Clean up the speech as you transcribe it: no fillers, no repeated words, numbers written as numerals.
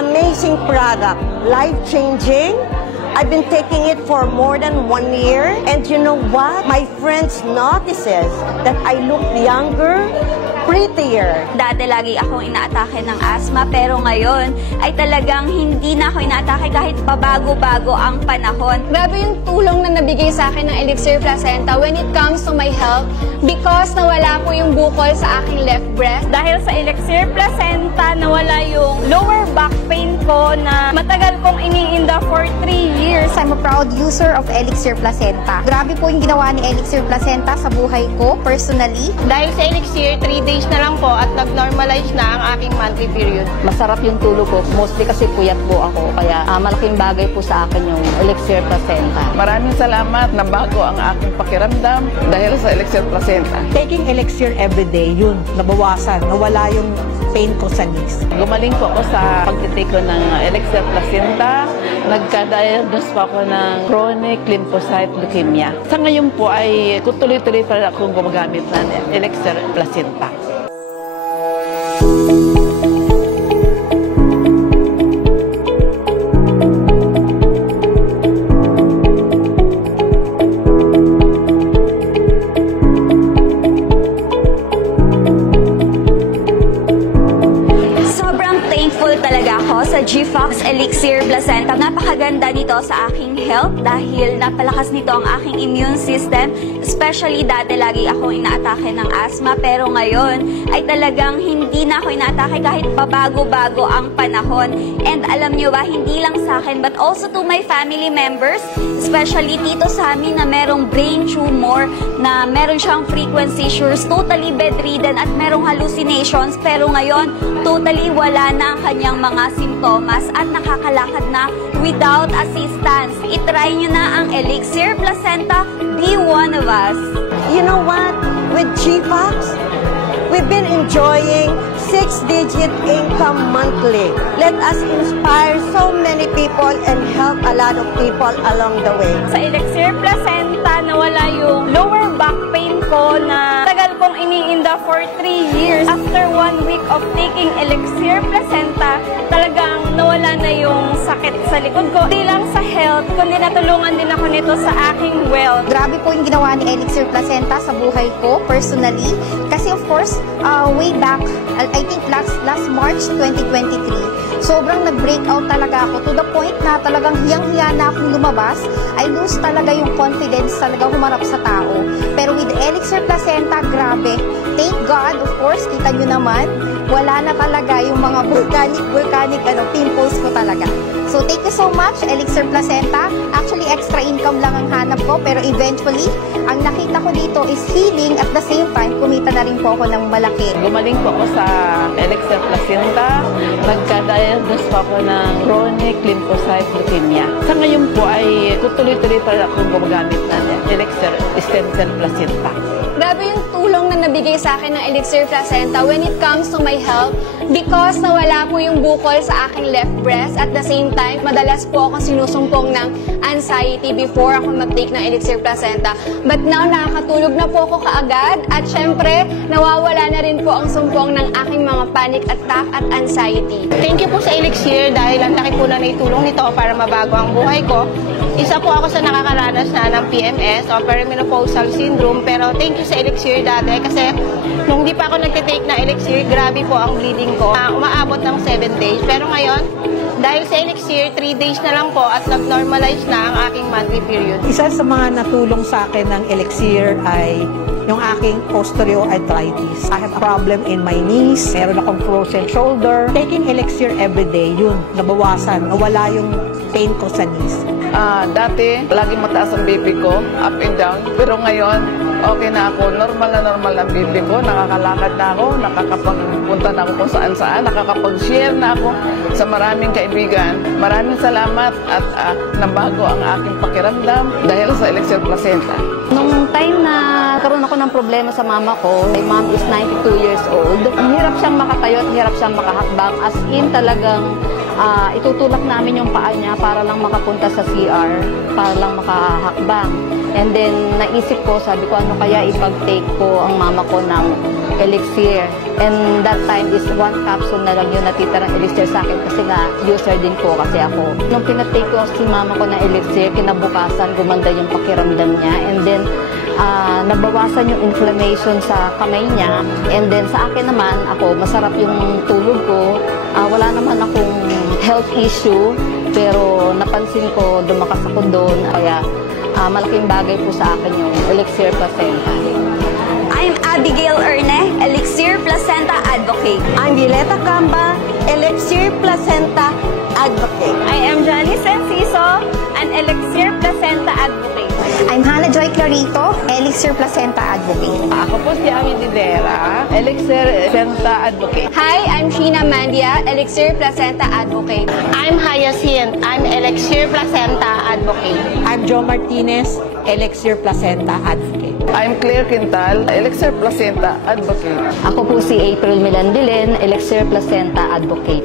Amazing product, life-changing. I've been taking it for more than 1 year. And you know what? My friends notices that I look younger, prettier. Dati lagi akong inaatake ng asthma, pero ngayon ay talagang hindi na ako inaatake kahit pabago-bago ang panahon. Grabe yung tulong na nabigay sa akin ng Elixir Placenta when it comes to my health because nawala po yung bukol sa aking left breast. Dahil sa Elixir Placenta, nawala yung lower back pain ko na matagal kong iniinda for 3 years. I'm a proud user of Elixir Placenta. Grabe po yung ginawa ni Elixir Placenta sa buhay ko, personally. Dahil sa Elixir, 3 days na lang po at nag-normalize na ang aking monthly period. Masarap yung tulog ko, mostly kasi puyat po ako, kaya malaking bagay po sa akin yung Elixir Placenta. Maraming salamat na bago ang aking pakiramdam dahil sa Elixir Placenta. Taking Elixir everyday, yun, nabawasan, nawala yung pain ko sa knees. Gumaling po ako sa pagtitake ko ng Elixir Placenta. Nagka-diagnose po ako ng chronic lymphocyte leukemia. Sa ngayon po ay tuloy-tuloy pa akong gumagamit ng Elixir Placenta. Sa G-Fox Elixir Placenta. Napakaganda nito sa aking health dahil napalakas nito ang aking immune system. Especially dati lagi akong inaatake ng asthma, pero ngayon ay talagang hindi na ako inaatake kahit pabago-bago ang panahon. And alam nyo ba, hindi lang sa akin but also to my family members, especially tito sa amin na merong brain tumor, na meron siyang frequency seizures, totally bedridden at merong hallucinations, pero ngayon totally wala na ang kanyang mga simptomas at nakakalakad na without assistance. I-try nyo na ang Elixir Placenta. Be one of us. You know what? With G-Fox, we've been enjoying 6-digit income monthly. Let us inspire so many people and help a lot of people along the way. Sa Elixir Placenta, nawala yung lower back pain ko na tagal kong iniinda for 3 years. After 1 week of taking Elixir Placenta, talagang nawala na yung sakit sa likod ko. Hindi lang sa health, kundi natulungan din ako nito sa aking wealth. Grabe po yung ginawa ni Elixir Placenta sa buhay ko, personally. Kasi of course, way back, I think last March 2023, sobrang nag-breakout talaga ako to the point na talagang hiyang-hiya na akong lumabas. I lose talaga yung confidence talaga humarap sa tao. Pero with Elixir Placenta, grabe. Thank God, of course, kita nyo naman, wala na talaga yung mga volcanic pimples ko talaga. So, thank you so much, Elixir Placenta. Actually, extra income lang ang hanap ko, pero eventually, ang nakita ko dito is healing at the same time, kumita na rin po ako ng malaki. Gumaling po ako sa Elixir Placenta. Nagka-diagnose po ako ng chronic lymphocyte leukemia. Sa ngayon po ay tuloy-tuloy pa akong gumagamit ng Elixir Stem Cell Placenta. Grabe yung tulong na nabigay sa akin ng Elixir Placenta when it comes to my health because nawala po yung bukol sa aking left breast. At the same time, madalas po akong sinusumpong ng anxiety before ako mag-take ng Elixir Placenta. But now, nakakatulog na po ako kaagad at syempre, nawawala na rin po ang sumpong ng aking mga panic attack at anxiety. Thank you po sa Elixir dahil ang laki po na naitulong nito para mabago ang buhay ko. Isa po ako sa nakakaranas na ng PMS o perimenopausal syndrome, pero thank you sa Elixir dati kasi nung di pa ako nagtitake na Elixir, grabe po ang bleeding ko. Umaabot ng 7 days. Pero ngayon, dahil sa Elixir, 3 days na lang po at nag-normalize na ang aking monthly period. Isa sa mga natulong sa akin ng Elixir ay yung aking osteoarthritis. I have a problem in my knees, meron akong frozen shoulder. Taking Elixir everyday, yun, nabawasan, nawala yung pain ko sa knees. Dati, laging mataas ang BP ko, up and down. Pero ngayon, okay na ako. Normal ang BP ko. Nakakalakad na ako, nakakapagpunta na ako kung saan-saan, nakakapag-share na ako sa maraming kaibigan. Maraming salamat at nabago ang aking pakiramdam dahil sa Elixir Placenta. Nung time na karoon ako ng problema sa mama ko, my mom is 92 years old. Hirap siyang makatayo at hirap siyang makahakbang. As in talagang itutulak namin yung paa niya para lang makapunta sa CR, para lang makahakbang. And then, naisip ko, sabi ko, ano kaya ipag-take ko ang mama ko ng elixir. And that time is 1 capsule na lang yung natitira ng elixir sa akin kasi nga, user din po kasi ako. Nung pinatake ko si mama ko ng elixir, kinabukasan, gumanda yung pakiramdam niya. And then, nabawasan yung inflammation sa kamay niya. And then, sa akin naman, ako, masarap yung tulog ko. Wala naman akong health issue, pero napansin ko, dumakas ako doon. Kaya, malaking bagay po sa akin yung Elixir Placenta. I'm Abigail Erne, Elixir Placenta Advocate. I'm Violeta Camba, Elixir Placenta Advocate. I am Janice Enciso, an Elixir Placenta Advocate. I'm Hannah Joy Clarito, Elixir Placenta Advocate. Ako po si Ami Didera, Elixir Placenta Advocate. Hi, I'm Sheena Mandia, Elixir Placenta Advocate. I'm Hyacinth. I'm Elixir Placenta Advocate. I'm Joe Martinez, Elixir Placenta Advocate. I'm Claire Quintal, Elixir Placenta Advocate. Ako po si April Milandilen, Elixir Placenta Advocate.